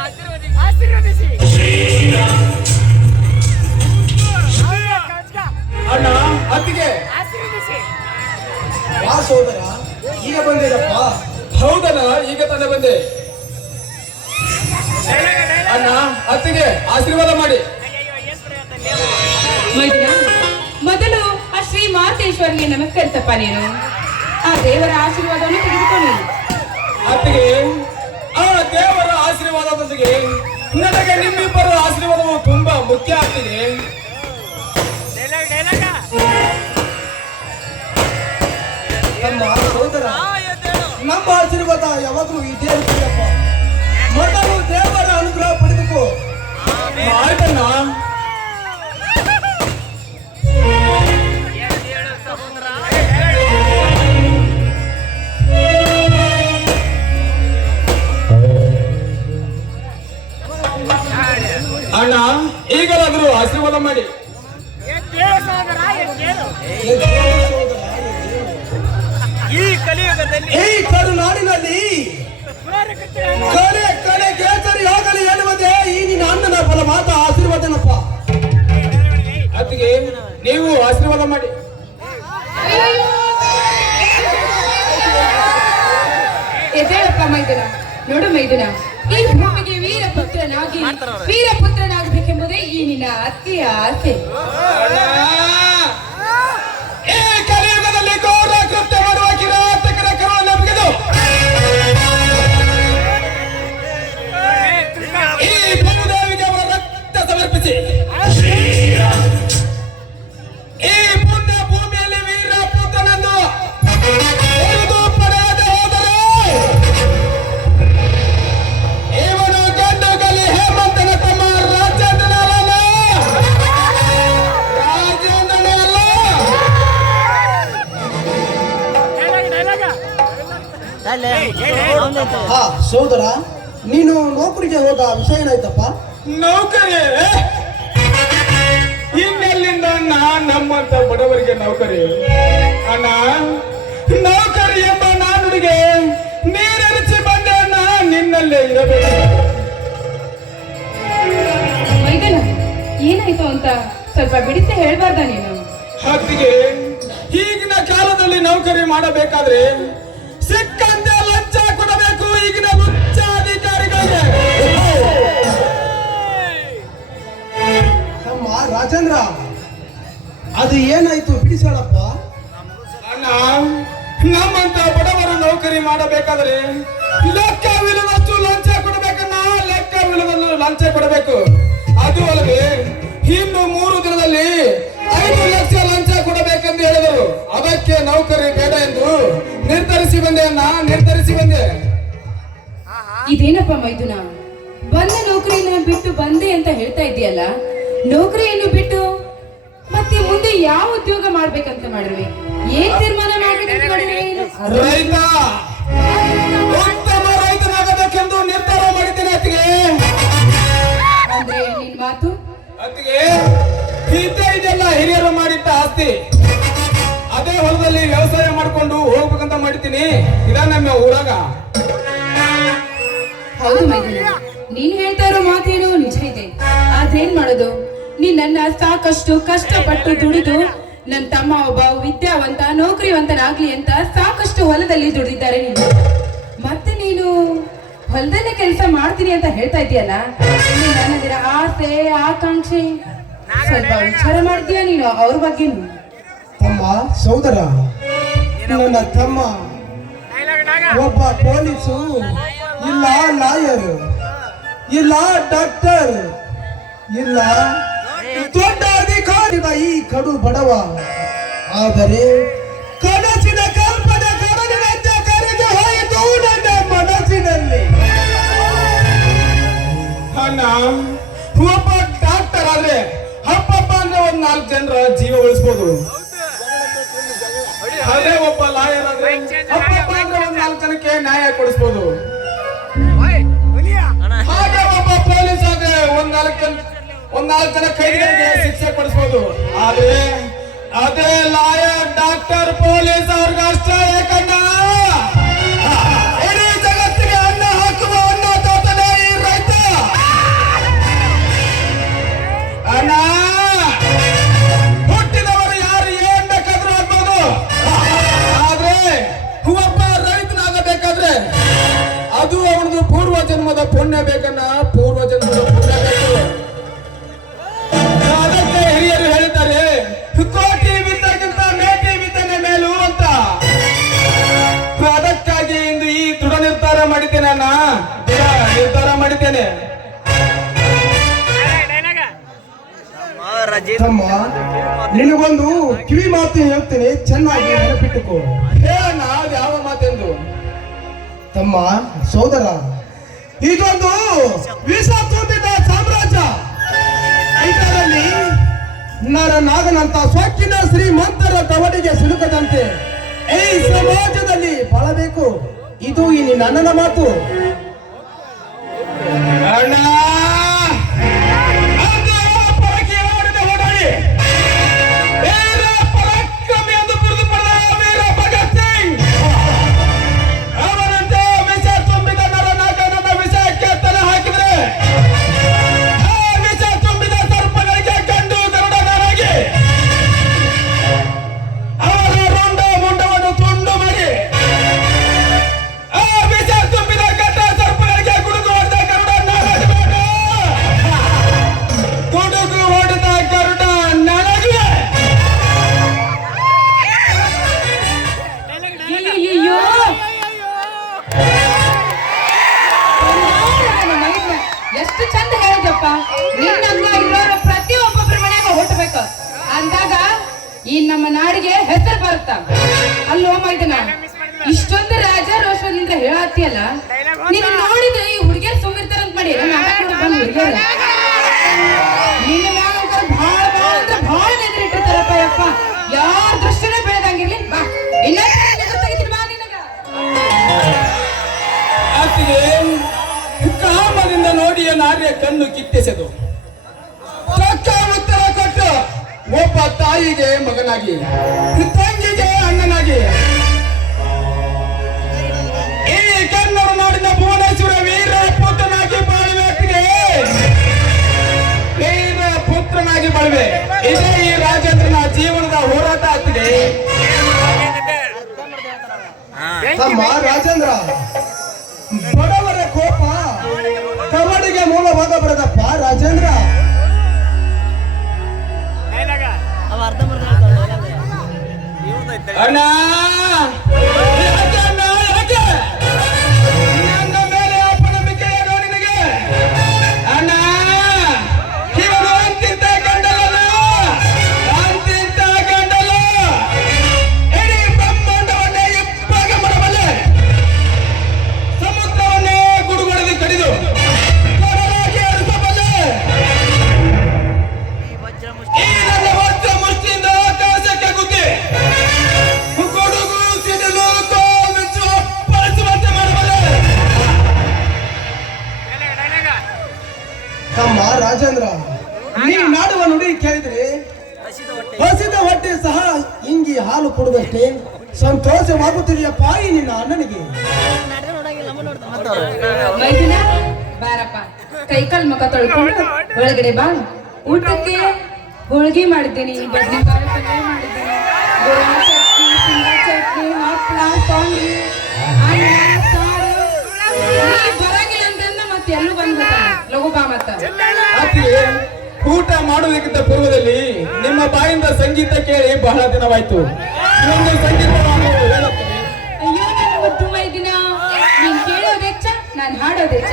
ಆಶೀರ್ವದಿಸಿ. ಅಣ್ಣ ಅತ್ತಿಗೆ. ಆಶೀರ್ವದಿಸಿ. ವಾ ಸೋದರ ಈಗ ಬಂದಿರಪ್ಪ ಹೌದಣ್ಣ ಈಗ ತಾನೇ ಬಂದೆ. ಅಣ್ಣ ಅತ್ತಿಗೆ ಆಶೀರ್ವಾದ ಮಾಡಿ. ಮೊದಲು ಆ ಶ್ರೀ ಮಾತೇಶ್ವರನಿಗೆ ನಮಸ್ಕರಿಸಪ್ಪ ನೀನು. ಆ ದೇವರ ಆಶೀರ್ವಾದವನ್ನು ತೆಗೆದುಕೊಂಡು ಅತ್ತಿಗೆ ದೇವರ ಆಶೀರ್ವಾದದೊಂದಿಗೆ ನನಗೆ ನಿಮ್ಮಿಬ್ಬರ ಆಶೀರ್ವಾದವು ತುಂಬಾ ಮುಖ್ಯ ಆಗ್ತಿದೆ. ನಮ್ಮ ಸೋದರ ನಮ್ಮ ಆಶೀರ್ವಾದ ಯಾವಾಗಲೂ ಇದೇ ಮೊದಲು ದೇವರ ಅನುಗ್ರಹ ಪಡೆದುಕೋ. ಆಯ್ತಣ್ಣ ಈ ಕಲಿಯುಗದಲ್ಲಿ ಈ ಕರುನಾಡಿನಲ್ಲಿ ಕಲೆ ಕಡೆ ಕೇಸರಿ ಹೋಗಲಿ ಎನ್ನುವುದೇ ಈ ನಿನ್ನ ಅಣ್ಣನ ಫಲವಾದ ಆಶೀರ್ವಾದನಪ್ಪ. ಅದಕ್ಕೆ ನೀವು ಆಶೀರ್ವಾದ ಮಾಡಿ. ಎದ್ದೇಳಪ್ಪ ಮೈದನ ನೋಡು ಮೈದನ. ಈ ಭೂಮಿಗೆ ವೀರಪುತ್ರನಾಗಿ ವೀರಪುತ್ರನಾಗಬೇಕೆಂಬುದೇ ಈ ನಿನ್ನ ಅತ್ತೆಯ ಆಸೆ. ಸಮರ್ಪಿಸಿ ಈ ಪುಣ್ಯ ಭೂಮಿಯಲ್ಲಿ ವೀರ ಪುತ್ರನನ್ನು ಉಳಿದು ಪಡೆಯದೆ ಹೋದರೆ ಇವನು ಗಂಡು ಗಲಿ ಹೇಮಂತನ ತಮ್ಮ ರಾಜೇಂದ್ರನಲ್ಲ ರಾಜೇಂದ್ರನೇ ಅಲ್ಲ ಹಾ ಸೋದರ ನೀನು ನೌಕರಿಗೆ ಹೋದ ವಿಷಯ ಏನಾಯ್ತಪ್ಪ? ನೌಕರಿ ನಮ್ಮಂತ ಬಡವರಿಗೆ ನೌಕರಿ. ಅಣ್ಣ ನೌಕರಿ ಎಂಬ ನಾನುಡಿಗೆ ನೀರರಿಸಿ ಬಂದೆ ಅಣ್ಣ ನಿನ್ನಲ್ಲೇ ಇರಬೇಕು. ಮೈದನ ಏನಾಯ್ತು ಅಂತ ಸ್ವಲ್ಪ ಬಿಡಿಸಿ ಹೇಳ್ಬಾರ್ದ ನೀನು? ಹತ್ತಿಗೆ ಈಗಿನ ಕಾಲದಲ್ಲಿ ನೌಕರಿ ಮಾಡಬೇಕಾದ್ರೆ ಸಿಕ್ಕಂತೆ ಲಂಚ ಕೊಡಬೇಕು ಈಗಿನ ಉಚ್ಚಾಧಿಕಾರಿಗಳಿಗೆ. ನಮ್ಮ ರಾಜೇಂದ್ರ. ಅದು ಏನಾಯ್ತು ಬಿಡಿಸೇಳಪ್ಪ? ನಮ್ಮಂತ ಬಡವರು ನೌಕರಿ ಮಾಡಬೇಕಾದ್ರೆ ಲೆಕ್ಕವಿಲ್ಲದಷ್ಟು ಲಂಚ ಕೊಡಬೇಕನ್ನ ಲೆಕ್ಕವಿಲ್ಲದಲ್ಲೂ ಲಂಚ ಕೊಡಬೇಕು. ಅದು ಅಲ್ಲದೆ ಇನ್ನು ಮೂರು ದಿನದಲ್ಲಿ ಐದು ಲಕ್ಷ ಲಂಚ ಕೊಡಬೇಕೆಂದು ಹೇಳಿದರು. ಅದಕ್ಕೆ ನೌಕರಿ ಬೇಡ ಎಂದು ನಿರ್ಧರಿಸಿ ಬಂದೆ ಅಣ್ಣ ನಿರ್ಧರಿಸಿ ಬಂದೆ. ಇದೇನಪ್ಪ ಮೈದುನ? ಬಂದ ನೌಕರಿಯನ್ನು ಬಿಟ್ಟು ಬಂದೆ ಅಂತ ಹೇಳ್ತಾ ಇದೆಯಲ್ಲ? ನೌಕರಿಯನ್ನು ಬಿಟ್ಟು ಮತ್ತೆ ಮುಂದೆ ಯಾವ ಉದ್ಯೋಗ ಮಾಡ್ಬೇಕಂತ ಮಾಡಿದ್ವಿ ಏನ್ ತೀರ್ಮಾನ ರೈತ ಉತ್ತಮ ರೈತನಾಗಬೇಕೆಂದು ನಿರ್ಧಾರ ಮಾಡಿದ್ದೇನೆ ಅತ್ತಿಗೆ. ಅಂದ್ರೆ ನಿನ್ ಮಾತು? ಅತ್ತಿಗೆ ಇದ್ದೇ ಇದೆಲ್ಲ ಹಿರಿಯರು ಮಾಡಿಟ್ಟ ಆಸ್ತಿ. ಅದೇ ಹೊಲದಲ್ಲಿ ವ್ಯವಸಾಯ ಮಾಡ್ಕೊಂಡು ಹೋಗ್ಬೇಕಂತ ಮಾಡ್ತೀನಿ ಇದ ನಮ್ಮ ಊರಾಗ. ಹೌದು ಮೈದುನ ನೀನ್ ಹೇಳ್ತಾ ಇರೋ ಮಾತೇನು ನಿಜ ಇದೆ. ಆದ್ರೇನ್ ಮಾಡೋದು? ನೀನ್ ನನ್ನ ಸಾಕಷ್ಟು ಕಷ್ಟಪಟ್ಟು ದುಡಿದು ನನ್ನ ತಮ್ಮ ಒಬ್ಬ ವಿದ್ಯಾವಂತ ನೌಕರಿವಂತನಾಗ್ಲಿ ಅಂತ ಸಾಕಷ್ಟು ಹೊಲದಲ್ಲಿ ದುಡಿದ್ದಾರೆ ನೀನು. ಮತ್ತೆ ನೀನು ಹೊಲದಲ್ಲೇ ಕೆಲಸ ಮಾಡ್ತೀನಿ ಅಂತ ಹೇಳ್ತಾ ಇದೀಯಲ್ಲ ನೀನ್ ನನ್ನದಿರ ಆಸೆ ಆಕಾಂಕ್ಷೆ. ಸ್ವಲ್ಪ ವಿಚಾರ ಮಾಡ್ತೀಯ ನೀನು ಅವ್ರ ಬಗ್ಗೆ? ತಮ್ಮ ಸೋದರ ನನ್ನ ತಮ್ಮ ಒಬ್ಬ ಪೊಲೀಸು ಇಲ್ಲ ಲಾಯರ್ ಇಲ್ಲ ಡಾಕ್ಟರ್ ಇಲ್ಲ ದೊಡ್ಡ ಅಧಿಕಾರಿ ಈ ಕಡು ಬಡವ. ಆದರೆ ಕನಸಿನ ಕಲ್ಪನೆ ಕಡಲಿನಂತೆ ಕರೆದು ಹೋಯಿತು ನನ್ನ ಮನಸ್ಸಿನಲ್ಲಿ. ಅಣ್ಣ ಒಬ್ಬ ಡಾಕ್ಟರ್ ಆದ್ರೆ ಹಬ್ಬಪ್ಪ ಅಂದ್ರೆ ಒಂದ್ ನಾಲ್ಕು ಜನರ ಜೀವ ಉಳಿಸ್ಬೋದು. ಅದೇ ಒಬ್ಬ ಲಾಯರ್ ಆದ್ರೆ ಹಬ್ಬಪ್ಪ ಅಂದ್ರೆ ಒಂದ್ ನಾಲ್ಕು ಜನಕ್ಕೆ ನ್ಯಾಯ ಕೊಡಿಸ್ಬೋದು. ಹಾಗೆ ಒಬ್ಬ ಪೊಲೀಸ್ ಆದ್ರೆ ಒಂದ್ ನಾಲ್ಕು ಜನ ಒಂದ್ ನಾಲ್ಕು ಜನ ಕೈಗಳಿಗೆ ಶಿಕ್ಷೆ ಪಡಿಸ್ಬೋದು ಆದರೆ ಅದೇ ಲಾಯರ್ ಡಾಕ್ಟರ್ ಪೊಲೀಸ್ ಅವ್ರಿಗೆ ಅಷ್ಟೇ ಕಣ್ಣ ಇಡೀ ಜಗತ್ತಿಗೆ ಅನ್ನ ಹಾಕುವ ಅನ್ನ ತೋಟನೇ ರೈತ. ಅಣ್ಣ ಹುಟ್ಟಿದವರು ಯಾರು ಏನ್ ಬೇಕಾದ್ರೂ ಆದರೆ ಆದ್ರೆ ಒಬ್ಬ ರೈತನಾಗಬೇಕಾದ್ರೆ ಅದು ಅವನದು ಪೂರ್ವ ಜನ್ಮದ ಪುಣ್ಯ ಬೇಕಣ್ಣ. ಪೂರ್ವ ಮಾಡಿದ್ದೇನೆ ತಮ್ಮ, ನಿನಗೊಂದು ಕಿವಿ ಮಾತು ಹೇಳ್ತೇನೆ, ಚೆನ್ನಾಗಿ ನೆನಪಿಟ್ಟುಕೋ. ಹೇಳಣ್ಣ ನಾವ್ ಯಾವ ಮಾತೆಂದು? ತಮ್ಮ ಸೋದರ, ಇದೊಂದು ವಿಷ ತುಂಬಿದ ಸಾಮ್ರಾಜ್ಯ. ಇದರಲ್ಲಿ ನರ ನಾಗನಂತ ಸೊಕ್ಕಿನ ಶ್ರೀಮಂತರ ತವಡಿಗೆ ಸಿಲುಕದಂತೆ ಈ ಸಮಾಜದಲ್ಲಿ ಬಾಳಬೇಕು. ಇದು ಇನಿ ನನ್ನನ ಮಾತು. ಅಣ್ಣ ಹೇಳಿದಪ್ಪ ನಿನ್ನಂಗ ಪ್ರತಿ ಒಬ್ಬೊಬ್ಬರ ಮನೆಯಾಗ ಹುಟ್ಟಬೇಕು. ಅಂದಾಗ ಈ ನಮ್ಮ ನಾಡಿಗೆ ಹೆಸರು ಬರುತ್ತ. ಅಲ್ಲೋ ಮೈದನ ಇಷ್ಟೊಂದು ರಾಜ ರೋಷದಿಂದ ಹೇಳತ್ತಿಯಲ್ಲ ನೀನು ನೋಡಿದ ಈ ಹುಡುಗಿಯರ್ ಸುಮ್ಮಿರ್ತಾರಂತ ಮಾಡಿ ನಮ್ಮ ನೋಡಕ್ ಬಂದ್ ಹುಡುಗಿಯರು. ಕಣ್ಣು ಕಿತ್ತೆಸೆದು. ತಕ್ಕ ಉತ್ತರ ಕೊಟ್ಟು ಒಬ್ಬ ತಾಯಿಗೆ ಮಗನಾಗಿ ತಂಗಿಗೆ ಅಣ್ಣನಾಗಿ. ಈ ಕನ್ನಡ ನಾಡಿನ ಭುವನೇಶ್ವರ ವೀರ ಪುತ್ರನಾಗಿ ಬಾಳುವೆ. ವೀರ ಪುತ್ರನಾಗಿ ಬಾಳುವೆ. ಇದೇ ಈ ರಾಜೇಂದ್ರನ ಜೀವನದ ಹೋರಾಟ ಆಗ್ತಿದೆ ತಮ್ಮ ರಾಜೇಂದ್ರ. ಕೋಪ ಕಬಡಿಗೆ ಮೂಲವಾಗ ಬರದಪ್ಪ ರಾಜೇಂದ್ರ. ಅಣ್ಣ! ರಾಜೇಂದ್ರ ನೀವು ನಾಡುವ ನುಡಿ ಕೇಳಿದ್ರಿ ಹಸಿದ ಹೊಟ್ಟೆ. ಸಹ ಹಿಂಗಿ ಹಾಲು ಕೊಡುವಷ್ಟೇ ಸಂತೋಷವಾಗುತ್ತಿರಿಯ ಪಾಯಿ ನಿನ್ನ ಅಣ್ಣನಿಗೆ. ಮೈದಿನ ಬಾರಪ್ಪ. ಕೈಕಾಲ್ ಮುಖ ತೊಳ್ಕೊಂಡು ಒಳಗಡೆ ಬಾ. ಊಟಕ್ಕೆ ಹೋಳ್ಗೆ ಮಾಡಿದ್ದೀನಿ. ಬದ್ನೆಕಾಯಿ ಪಲ್ಯ ಮಾಡಿದ್ದೀನಿ. ಗೋಳಿ ಚಟ್ನಿ ಶೇಂಗಾ ಚಟ್ನಿ ಹಪ್ಪಳ ತೊಂಡಿ ಅನ್ನ ಸಾರು. ನೀ ಬರಂಗಿಲ್ಲ ಅಂತಂದ ಮತ್ತೆ ಎಲ್ಲೂ ಬಂದ್ಬಿಟ್ಟ. ಲಘು ಬಾ ಮತ್ತ. ಆಕೆಗೆ ಊಟ ಮಾಡುವುದಕ್ಕಿಂತ ಪೂರ್ವದಲ್ಲಿ ನಿಮ್ಮ ಬಾಯಿಂದ ಸಂಗೀತ ಕೇಳಿ ಬಹಳ ದಿನವಾಯ್ತು. ಇನ್ನೊಂದು ಸಂಗೀತ ಅಯ್ಯೋ, ನನ್ನ ಮುದ್ದು ಮೈದಿನ ನೀನ್ ಕೇಳೋದೆಚ್ಚ ನಾನು ಹಾಡೋದೆಚ್ಚ